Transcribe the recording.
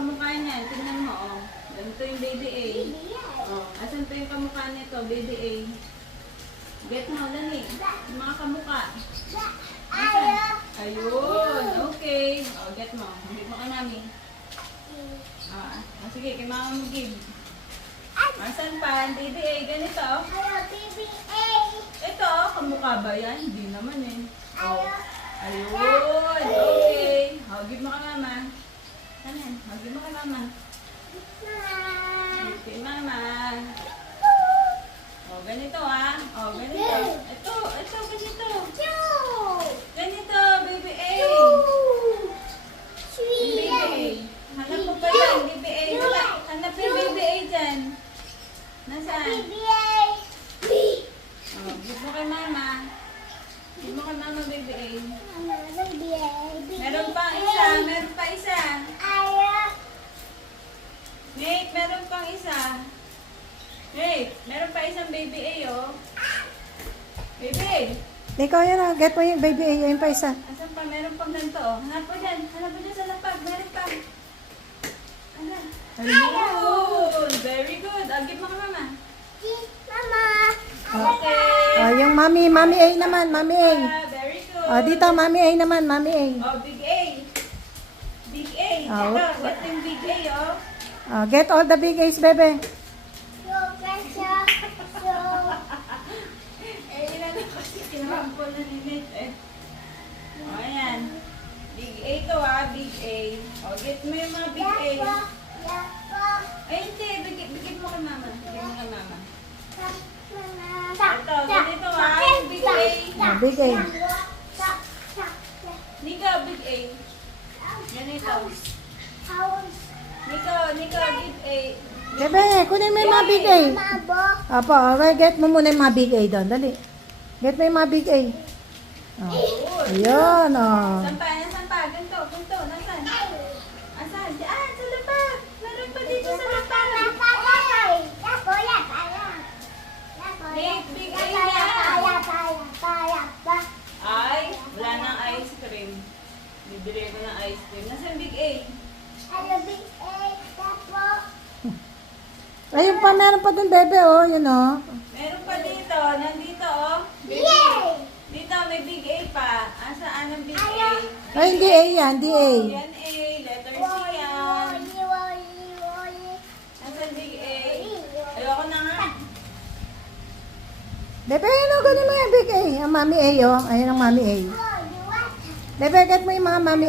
kamukha niyan. Tingnan mo, oh. Ganito yung baby A. Oh, asan pa yung kamukha nito, baby A? Get mo, dali. Yung mga kamukha. Asan? Ayun, okay. Oh, get mo. Give mo ka namin. Sige, kay mama mo give. Asan pa? Baby A, ganito. Ito, kamukha ba yan? Hindi naman eh. Oh. Ayun, okay. Oh, give mo ka mama. Ano yan? Oh, give mo ka mama. Kay mama. Oh, ganito ah. Oh, ganito. Ito, ganito. Ganito, baby A. Baby A. Hanap mo ba yan, baby A? Hanap yung baby A dyan. Nasaan? Oh, give mo kay mama. Give mo kay mama, baby A. Meron pa isa. Nate, meron pang isa. Nate, meron pa isang baby A, oh. Baby A. Ikaw yan ah. Get mo yung baby A. Yung pa isa. Asan pa? Meron pang ganito, oh. Hanap mo dyan sa lapag. Meron pa. Ayun. Very good. Give mo ka mama. Okay. Yung mami A naman. Mami A. Very good. Dito, mami A naman. Mami A. Oh, big A. Big A. Oh. Ito, get yung big A, oh. Get all the big A's, bebe. Ilan na kasi kinampo na ni Nate, eh. O, ayan. Big A to, big A. O, get mo yung mga big A. Ay, hindi. Bigit mo kay mama. Bigit mo kay mama. Ito, ganito, big A. Big A. Nika, big A. Ganito. Nika, big A. Bebe, kunin mo yung mga big A. Apo, okay. Get mo muna yung mga big A doon. Dali. Get mo yung mga big A. Ayun, Saan pa? Ganito. Nasaan? Asan? Diyan, sa lapag. Meron pa dito sa lapag. Big A niya. Ay, wala nang ice cream. Bibili ko ng ice cream. Nasaan big A? Ayun pa, meron pa doon, bebe, oh. Yun, oh. Meron pa dito. Nandito, oh. Dito, may big A pa. Saan ang big A? Ay, hindi A yan. Hindi A. Yan A. Letter C yan. Nasaan big A? Ayoko na nga. Bebe, ayun, oh. Ganin mo yung big A. Ang mami A, oh. Ayun ang mami A. Bebe, get mo yung mga mami